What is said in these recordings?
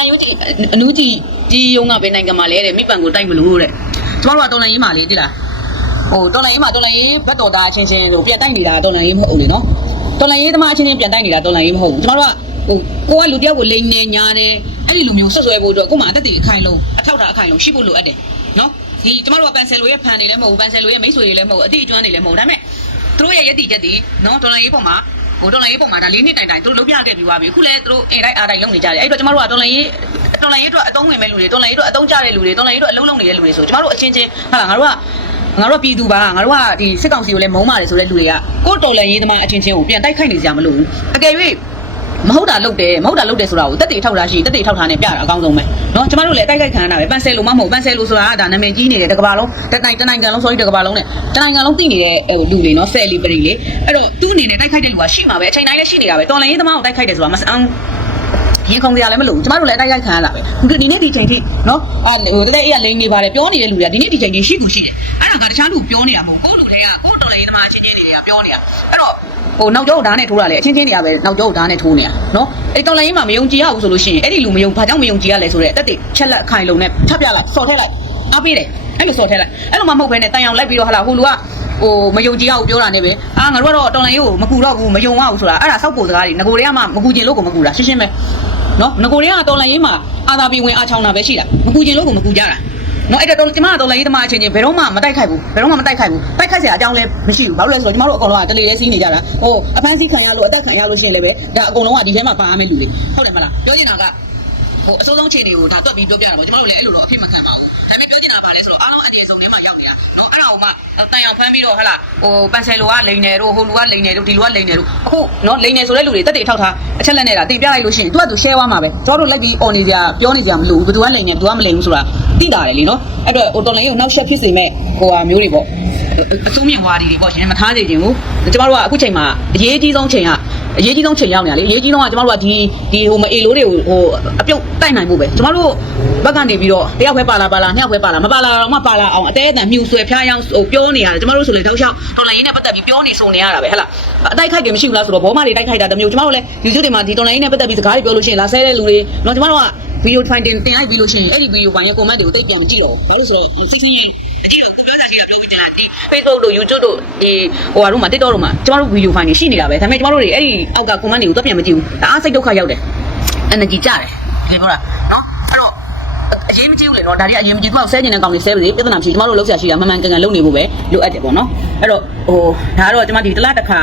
အယူကြီးအနူးကြီးဒီယုံကဘယ်နိုင်ငံမှာလဲတဲ့မိပန်ကိုတိုက်မလို့တဲ့ကျမတို့ကတော်လန်ရေးမှာလေတိလားဟိုတော်လန်ရေးမှာတော်လန်ရေးဘက်တော်သားချင်းချင်းတို့ပြန်တိုက်နေတာတော်လန်ရေးမဟုတ်လေနော်တော်လန်ရေးသမားချင်းချင်းပြန်တိုက်နေတာတော်လန်ရေးမဟုတ်ဘူးကျမတို့ကဟိုကိုကလူတယောက်ကိုလိန်နေညာတယ်အဲ့ဒီလူမျိုးဆွဆွဲဖို့အတွက်ကို့မှာအသက်တည်အခိုင်လုံးအထောက်ထားအခိုင်လုံးရှိဖို့လိုအပ်တယ်နော်ဒီကျမတို့ကပန်ဆယ်လိုရဲ့ဖန်နေလည်းမဟုတ်ဘူးပန်ဆယ်လိုရဲ့မိတ်ဆွေတွေလည်းမဟုတ်ဘူးအတိအကျွမ်းတွေလည်းမဟုတ်ဘူးဒါပေမဲ့သူတို့ရဲ့ယက်တီချက်ဒီနော်တော်လန်ရေးပုံမှာ ဟိုတော်လိုင်းရေးပုံမှာဒါလေးနှစ်တိုင်တိုင်သူတို့လုံးပြခဲ့ပြီးသွားပြီအခုလည်းသူတို့အိမ်တိုင်းအားတိုင်းလုပ်နေကြတယ်အဲ့တော့ကျမတို့ကတော်လိုင်းရေးတော်လိုင်းရေးအတွက်အတုံးဝင်မဲ့လူတွေတော်လိုင်းရေးအတွက်အတုံးကြတဲ့လူတွေတော်လိုင်းရေးအတွက်အလုံးလုံးနေတဲ့လူတွေဆိုကျမတို့အချင်းချင်းဟာလားငါတို့ကငါတို့ကပြည်သူပါငါတို့ကဒီစစ်ကောင်စီကိုလည်းမုန်းပါတယ်ဆိုတဲ့လူတွေကကိုယ်တော်လိုင်းရေးသမားအချင်းချင်းကိုပြန်တိုက်ခိုက်နေကြမလို့ဘူးအကယ်၍ မဟုတ်တာလုပ်တယ်မဟုတ်တာလုပ်တယ်ဆိုတာကိုတက်တေထောက်တာရှိတက်တေထောက်တာနဲ့ပြတာအကောင်းဆုံးပဲနော်ကျမတို့လည်းတိုက်ခိုက်ခံရတာပဲပန်ဆယ်လိုမှမဟုတ်ပန်ဆယ်လိုဆိုတာကဒါနာမည်ကြီးနေတယ်တကဘာလုံးတနိုင်တနိုင်ကန်လုံး sorry တကဘာလုံးနဲ့တနိုင်ကန်လုံးသိနေတဲ့လူတွေနော်ဆယ်လီပရီလေအဲ့တော့သူ့အနေနဲ့တိုက်ခိုက်တဲ့လူကရှိမှာပဲအချိန်တိုင်းလည်းရှိနေတာပဲတော်လန်ရေးသမားကိုတိုက်ခိုက်တယ်ဆိုတာမဆန်း ရင်ခုန်ကြရလည်းမလို့ကျမတို့လည်းအတိုက်ရိုက်ခံရတာပဲဒီနေ့ဒီချိန်ထိနော်အဲဟိုတည်းအေးကလိန်နေပါတယ်ပြောနေတဲ့လူတွေကဒီနေ့ဒီချိန်ထိရှိသူရှိတယ်အဲ့ဒါကတခြားလူပြောနေတာမဟုတ်ကိုယ့်လူတွေကကိုယ့်တော်လေးသမားချင်းချင်းတွေကပြောနေတာအဲ့တော့ဟိုနောက်ကျောဓာတ်နဲ့ထိုးတာလေအချင်းချင်းတွေကပဲနောက်ကျောဓာတ်နဲ့ထိုးနေတာနော်အဲ့တော်လိုင်းမှာမယုံကြည်ရဘူးဆိုလို့ရှိရင်အဲ့ဒီလူမယုံဘာကြောင့်မယုံကြည်ရလဲဆိုတော့တက်တက်ချက်လက်အခိုင်လုံးနဲ့ချပြလိုက်ဆော်ထည့်လိုက်အားပေးတယ်အဲ့လိုဆော်ထည့်လိုက်အဲ့လိုမှမဟုတ်ဘဲနဲ့တန်အောင်လိုက်ပြီးတော့ဟာလာဟိုလူကဟိုမယုံကြည်ရဘူးပြောတာနေပဲအာငါတို့ကတော့တော်လိုင်းကိုမကူတော့ဘူးမယုံရဘူးဆိုတာအဲ့ဒါစောက်ပိုစကားတွေငကိုတွေကမှမကူကျင်လို့ကိုမကူတာရှင်းရှင်းပဲ နော်ငကိုတွေကတော်လန်ရေးမှာအာသာပြဝင်အားချောင်းတာပဲရှိတာမကူကျင်လို့ကိုမကူကြတာနော်အဲ့တော့ကျမကတော့လည်းရေးသမားအချင်းချင်းဘယ်တော့မှမတိုက်ခိုက်ဘူးဘယ်တော့မှမတိုက်ခိုက်ဘူးတိုက်ခိုက်စရာအကြောင်းလည်းမရှိဘူးဘာလို့လဲဆိုတော့ကျမတို့အကုန်လုံးကတလေလေးစီးနေကြတာဟိုအဖမ်းစီးခံရလို့အသက်ခံရလို့ရှိရင်လည်းပဲဒါအကုန်လုံးကဒီထဲမှာပါရမယ့်လူတွေဟုတ်တယ်မလားပြောချင်တာကဟိုအစိုးဆုံးခြေနေကိုဒါတွက်ပြီးပြောပြတာပေါ့ကျမတို့လည်းအဲ့လိုတော့အဖြစ်မခံပါဘူး မဲ့ပြောချင်တာပါလဲဆိုတော့အားလုံးအနေဆုံးထဲမှာရောက်နေတာနော်အဲ့ဒါကိုမှတန်အောင်ဖမ်းပြီးတော့ဟဟလားဟိုပန်ဆယ်လိုကလိန်တယ်တို့ဟိုလူကလိန်တယ်တို့ဒီလူကလိန်တယ်တို့အခုနော်လိန်တယ်ဆိုတဲ့လူတွေတက်တေထောက်ထားအချက်လက်နဲ့တာတင်ပြလိုက်လို့ရှိရင်သူကသူ share သွားမှာပဲကျွန်တော်တို့လိုက်ပြီး on နေကြပြောနေကြမလို့ဘူးဘယ်သူကလိန်တယ်ဘယ်သူကမလိန်ဘူးဆိုတာသိတာတယ်လीနော်အဲ့တော့ဟိုတော်လိုင်းကိုနောက်ဆက်ဖြစ်စေမဲ့ဟိုဟာမျိုးတွေပေါ့ အစိုးမြင့်ဝါဒီတွေပေါ့ရှင်မထားစေချင်ဘူးကျမတို့ကအခုချိန်မှာအရေးကြီးဆုံးချိန်ကအရေးကြီးဆုံးချိန်ရောက်နေတာလေအရေးကြီးဆုံးကကျမတို့ကဒီဒီဟိုမအေလိုတွေကိုဟိုအပြုတ်တိုက်နိုင်ဖို့ပဲကျမတို့ဘက်ကနေပြီးတော့တယောက်ပဲပါလာပါလာနှစ်ယောက်ပဲပါလာမပါလာတော့မှပါလာအောင်အသေးအတန်မြူဆွဲဖျားယောင်းဟိုပြောနေရတယ်ကျမတို့ဆိုလေတောက်လျှောက်တော်လိုင်းရင်းနဲ့ပတ်သက်ပြီးပြောနေဆုံနေရတာပဲဟဟလားအတိုက်ခိုက်တယ်မရှိဘူးလားဆိုတော့ဘောမတွေတိုက်ခိုက်တာတမျိုးကျမတို့လည်း YouTube တွေမှာဒီတော်လိုင်းရင်းနဲ့ပတ်သက်ပြီးစကားတွေပြောလို့ရှိရင်လာဆဲတဲ့လူတွေတော့ကျမတို့ကဗီဒီယိုဖိုင်တင်တင်လိုက်ပြီးလို့ရှိရင်အဲ့ဒီဗီဒီယိုဖိုင်ရဲ့ comment တွေကိုတိတ်ပြန်မကြည့်တော့ဘူးဘာလို့ဆိုတော့စီစီရင်အကြည့်တော့သူပြောတာကြီးကပြောပြကြတာ ဒီ Facebook တို့ YouTube တို့ဒီဟိုဟာတို့မှာ TikTok တို့မှာကျမတို့ဗီဒီယိုဖိုင်တွေရှိနေတာပဲဒါပေမဲ့ကျမတို့တွေအဲ့ဒီအောက်က comment တွေကိုတော့ပြန်မကြည့်ဘူးဒါအားစိတ်ဒုက္ခရောက်တယ် energy ကျတယ်ဒီပြောတာနော်အဲ့တော့အရေးမကြီးဘူးလေနော်ဒါတွေကအရေးမကြီးသူကဆဲကျင်တဲ့ကောင်တွေဆဲပါစေပြဿနာမရှိကျမတို့လောက်ဆရာရှိတာမှန်မှန်ကန်ကန်လုပ်နေဖို့ပဲလိုအပ်တယ်ပေါ့နော်အဲ့တော့ဟိုဒါကတော့ကျမဒီတစ်လားတစ်ခါ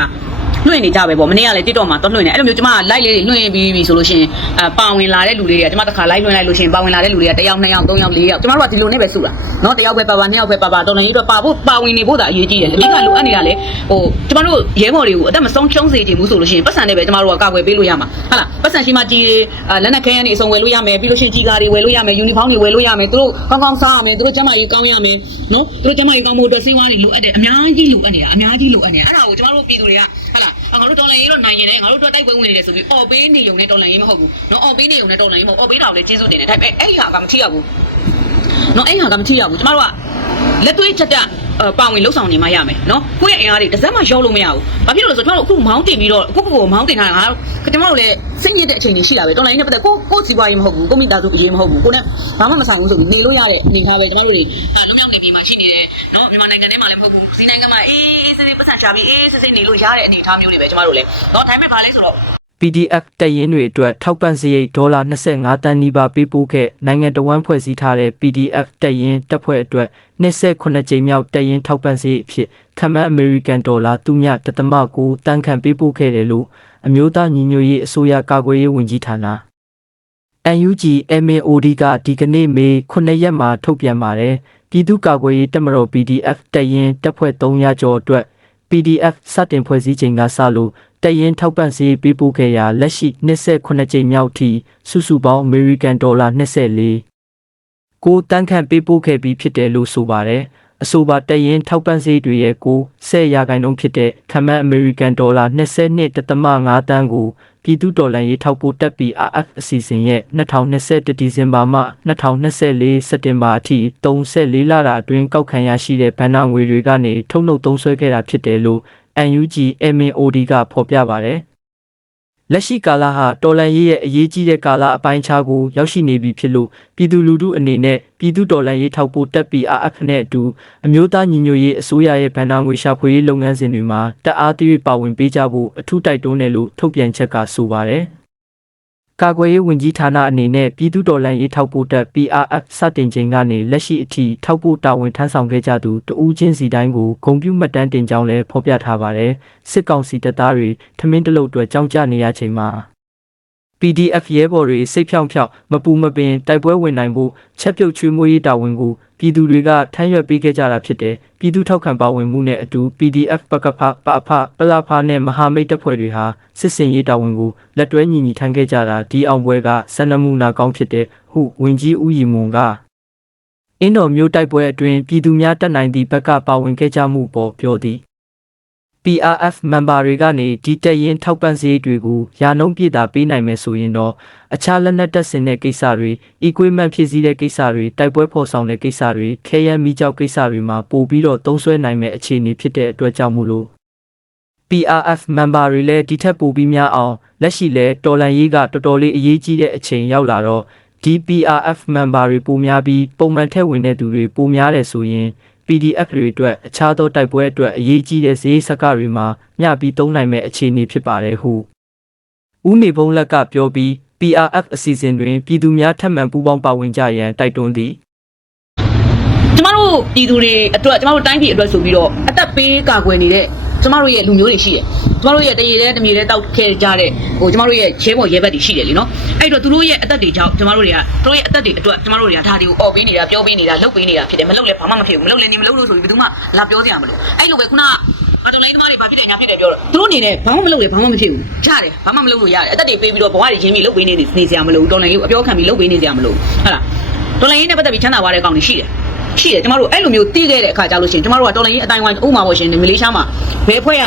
လွှင့်နေကြပဲပေါ့မနေ့ကလည်း TikTok မှာတော့လွှင့်နေအဲ့လိုမျိုးကျမက live လေးတွေလွှင့်ပြီးပြီဆိုလို့ရှိရင်အပါဝင်လာတဲ့လူတွေကကျမတစ်ခါ live လွှင့်လိုက်လို့ရှိရင်ပါဝင်လာတဲ့လူတွေကတစ်ယောက်နှစ်ယောက်သုံးယောက်လေးယောက်ကျမတို့ကဒီလိုနဲ့ပဲစုတာနော်တစ်ယောက်ပဲပါပါနှစ်ယောက်ပဲပါပါတော်တော်ကြီးတော့ပါဖို့ပါဝင်နေဖို့သာအရေးကြီးတယ်အဓိကလိုအပ်နေတာလေဟိုကျမတို့ရဲဘော်တွေကိုအသက်မဆုံးရှုံးစေချင်ဘူးဆိုလို့ရှိရင်ပတ်စံနဲ့ပဲကျမတို့ကကာကွယ်ပေးလို့ရမှာဟုတ်လားပတ်စံရှိမှကြီးလက်နက်ခဲယမ်းတွေအစုံဝယ်လို့ရမယ်ပြီးလို့ရှိရင်ကြီးကားတွေဝယ်လို့ရမယ်ယူနီဖောင်းတွေဝယ်လို့ရမယ်သူတို့ကောင်းကောင်းစားရမယ်သူတို့ကျမကြီးကောင်းရမယ်နော်သူတို့ကျမကြီးကောင်းဖို့အတွက်စေဝါးတွေလိုအပ်တယ်အများကြီးလိုအပ်နေတာအများကြီးလိုအပ်နေတာအဲ့ဒါကိုကျမတို့ပြည်သူတွေက ဟုတ်လားငါတို့တော်လန်ရေးတော့နိုင်ရင်လည်းငါတို့တော့တိုက်ပွဲဝင်နေတယ်ဆိုပြီးအော်ပေးနေုံနဲ့တော်လန်ရေးမဟုတ်ဘူးနော်အော်ပေးနေုံနဲ့တော်လန်ရေးမဟုတ်အော်ပေးတာကိုလည်းကျေးဇူးတင်တယ်ဒါပေမဲ့အဲ့ဒီဟာကမထိရဘူးနော်အဲ့ဒီဟာကမထိရဘူးကျမတို့ကလက်သွေးချက်တက်ပါဝင်လှုပ်ဆောင်နေမှရမယ်နော်ကိုယ့်ရဲ့အင်အားတွေတစ်စက်မှရောက်လို့မရဘူးဘာဖြစ်လို့လဲဆိုတော့ကျမတို့အခုမောင်းတင်ပြီးတော့အခုကိုမောင်းတင်ထားတာငါတို့ကျမတို့လည်းစိတ်ညစ်တဲ့အချိန်တွေရှိတာပဲတော်လိုင်းနဲ့ပတ်သက်ကိုကိုစီပွားရေးမဟုတ်ဘူးကိုမိသားစုအရေးမဟုတ်ဘူးကိုနဲ့ဘာမှမဆောင်ဘူးဆိုပြီးနေလို့ရတဲ့အနေထားပဲကျမတို့တွေလုံးမြောက်နေပြီးမှရှိနေတယ် နော်မြန်မာနိုင်ငံထဲမှာလည်းမဟုတ်ဘူးစီနိုင်ငံမှာအေးအေးဆေးဆေးပတ်စံချပြီးအေးဆေးဆေးနေလို့ရတဲ့အနေအထားမျိုးတွေပဲကျမတို့လည်းတော့ဒါပေမဲ့ဘာလဲဆိုတော့ PDF တပ်ရင်းတွေအတွက်ထောက်ပံ့စရိတ်ဒေါ်လာ25တန်းနီးပါးပေးပို့ခဲ့နိုင်ငံတော်ဝန်ဖွဲ့စည်းထားတဲ့ PDF တပ်ရင်းတပ်ဖွဲ့အတွက်28ကြိမ်မြောက်တပ်ရင်းထောက်ပံ့စရိတ်အဖြစ်ခမန်အမေရိကန်ဒေါ်လာသူမြတသမကိုတန်းခံပေးပို့ခဲ့တယ်လို့အမျိုးသားညီညွတ်ရေးအစိုးရကာကွယ်ရေးဝန်ကြီးဌာန NUG MAOD ကဒီကနေ့မေ9ရက်မှာထုတ်ပြန်ပါတယ် ပြည်သူ့ကာကွယ်ရေးတပ်မတော် PDF တပ်ရင်းတပ်ဖွဲ့300ကျော်အတွက် PDF စတင်ဖွဲ့စည်းချိန်ကစလို့တရင်ထောက်ပံ့စီပေးပို့ခဲ့ရာလက်ရှိ28ကြိမ်မြောက်ထိစုစုပေါင်းအမေရိကန်ဒေါ်လာ24ကိုတန်းခန့်ပေးပို့ခဲ့ပြီးဖြစ်တယ်လို့ဆိုပါတယ်အဆိုပါတရင်ထောက်ပံ့စီတွေရဲ့ကို10ရာခိုင်နှုန်းဖြစ်တဲ့ခမန်အမေရိကန်ဒေါ်လာ22.5တန်းကို ပြည်သူဒေါ်လာရေးထောက်ပို့တက်ပြီး RF အစီအစဉ်ရဲ့2021ဒီဇင်ဘာမှ2024စက်တင်ဘာအထိ34လတာအတွင်းကောက်ခံရရှိတဲ့ဘဏ္ဍာငွေတွေကနေထုတ်နှုတ်သုံးစွဲခဲ့တာဖြစ်တယ်လို့ NUG MAOD ကဖော်ပြပါတယ် လက်ရှိကာလဟာတော်လန်ရေးရဲ့အရေးကြီးတဲ့ကာလအပိုင်းခြားကိုရောက်ရှိနေပြီဖြစ်လို့ပြည်သူလူထုအနေနဲ့ပြည်သူတော်လန်ရေးထောက်ပို့တက်ပြီးအားအခနဲ့အတူအမျိုးသားညီညွတ်ရေးအစိုးရရဲ့ဗန်နာငွေရှာဖွေရေးလုပ်ငန်းစဉ်တွေမှာတက်အားသရွေ့ပါဝင်ပေးကြဖို့အထူးတိုက်တွန်းတယ်လို့ထုတ်ပြန်ချက်ကဆိုပါတယ်။ ကာကွယ်ရေးဝန်ကြီးဌာနအနေနဲ့ပြည်သူတော်လှန်ရေးထောက်ပို့တပ် PRF စတင်ချိန်ကနေလက်ရှိအထိထောက်ပို့တာဝန်ထမ်းဆောင်ခဲ့ကြသူတဦးချင်းစီတိုင်းကိုဂုဏ်ပြုမှတ်တမ်းတင်ကြောင်းလည်းဖော်ပြထားပါတယ်။စစ်ကောင်စီတပ်သားတွေထမင်းတလုတ်အတွက်ကြောင်းကြနေရချိန်မှာ PDF ရဲဘော်တွေစိတ်ဖြောင့်ဖြောင့်မပူမပင်တိုက်ပွဲဝင်နိုင်ဖို့ချက်ပြုတ်ချွေးမွေးရေးတာဝန်ကိုပြည်သူတွေကထမ်းရွက်ပေးခဲ့ကြတာဖြစ်တယ်ပြည်သူထောက်ခံပါဝင်မှုနဲ့အတူ PDF ပကဖပအဖပလာဖနဲ့မဟာမိတ်တပ်ဖွဲ့တွေဟာစစ်စင်ရေးတာဝန်ကိုလက်တွဲညီညီထမ်းခဲ့ကြတာဒီအောင်ပွဲကစန္ဒမှုနာကောင်းဖြစ်တဲ့ဟုဝင်ကြီးဦးရီမွန်ကအင်းတော်မျိုးတိုက်ပွဲအတွင်းပြည်သူများတက်နိုင်သည့်ဘက်ကပါဝင်ခဲ့ကြမှုပေါ်ပြောသည် PRF member တွေကနေဒီတက်ရင်ထောက်ပံ့စည်းတွေကိုယာနှုံးပြည့်တာပေးနိုင်မယ်ဆိုရင်တော့အခြားလက်နက်တပ်ဆင်တဲ့ကိစ္စတွေ equipment ဖြည့်ဆည်းတဲ့ကိစ္စတွေတိုက်ပွဲဖော်ဆောင်တဲ့ကိစ္စတွေခဲယမ်းမိကြောက်ကိစ္စတွေမှာပို့ပြီးတော့သုံးစွဲနိုင်မယ့်အခြေအနေဖြစ်တဲ့အတွက်ကြောင့်မို့လို့ PRF member တွေလည်းဒီထက်ပိုပြီးများအောင်လက်ရှိလဲတော်လန်ရေးကတော်တော်လေးအရေးကြီးတဲ့အချိန်ရောက်လာတော့ဒီ PRF member တွေပိုများပြီးပုံမှန်ထက်ဝင်တဲ့သူတွေပိုများတယ်ဆိုရင် PDF တွေအတွက်အခြားသောတိုက်ပွဲအတွက်အရေးကြီးတဲ့ဈေးစကတွေမှာမျှပြီးသုံးနိုင်မဲ့အခြေအနေဖြစ်ပါတယ်ဟုဦးနေဘုံလက်ကပြောပြီး PRF အစီအစဉ်တွင်ပြည်သူများထပ်မံပူးပေါင်းပါဝင်ကြရန်တိုက်တွန်းသည်ကျမတို့ပြည်သူတွေအတွက်ကျမတို့တိုင်းပြည်အတွက်ဆိုပြီးတော့အသက်ပေးကာကွယ်နေတဲ့ ကျမတို့ရဲ့လူမျိုးတွေရှိတယ်ကျမတို့ရဲ့တရေတဲ့တမြေတဲ့တောက်ခဲကြတဲ့ဟိုကျမတို့ရဲ့ရဲဘော်ရဲဘက်တွေရှိတယ်လीနော်အဲ့တော့သူတို့ရဲ့အသက်တွေကြောင့်ကျမတို့တွေကသူတို့ရဲ့အသက်တွေအတွက်ကျမတို့တွေကဒါတွေကိုអော်ပေးနေတာပြောပေးနေတာလုပ်ပေးနေတာဖြစ်တယ်မလုပ်လဲဘာမှမဖြစ်ဘူးမလုပ်လဲနေမလုပ်လို့ဆိုပြီးဘယ်သူမှလာပြောစရာမလိုအဲ့လိုပဲခုနအတော်လိုင်းသမားတွေဘာဖြစ်တယ်ညာဖြစ်တယ်ပြောတော့သူတို့အနေနဲ့ဘာမှမလုပ်လေဘာမှမဖြစ်ဘူးကြားတယ်ဘာမှမလုပ်လို့ရတယ်အသက်တွေပေးပြီးတော့ဘဝတွေရင်းပြီးလုပ်ပေးနေနေစရာမလိုဘူးတော်လိုင်းကြီးအပြောခံပြီးလုပ်ပေးနေစရာမလိုဘူးဟုတ်လားတော်လိုင်းကြီးနဲ့ပတ်သက်ပြီးချမ်းသာသွားတဲ့ကောင်တွေရှိတယ် ရှိတယ်ကျမတို့အဲ့လိုမျိုးတည်ခဲ့တဲ့အခါကြလို့ရှိရင်ကျမတို့ကတော်လိုင်းရေးအတိုင်းဝိုင်းဥမာပေါ့ရှင်မလေးရှားမှာဘယ်ဖွဲ့က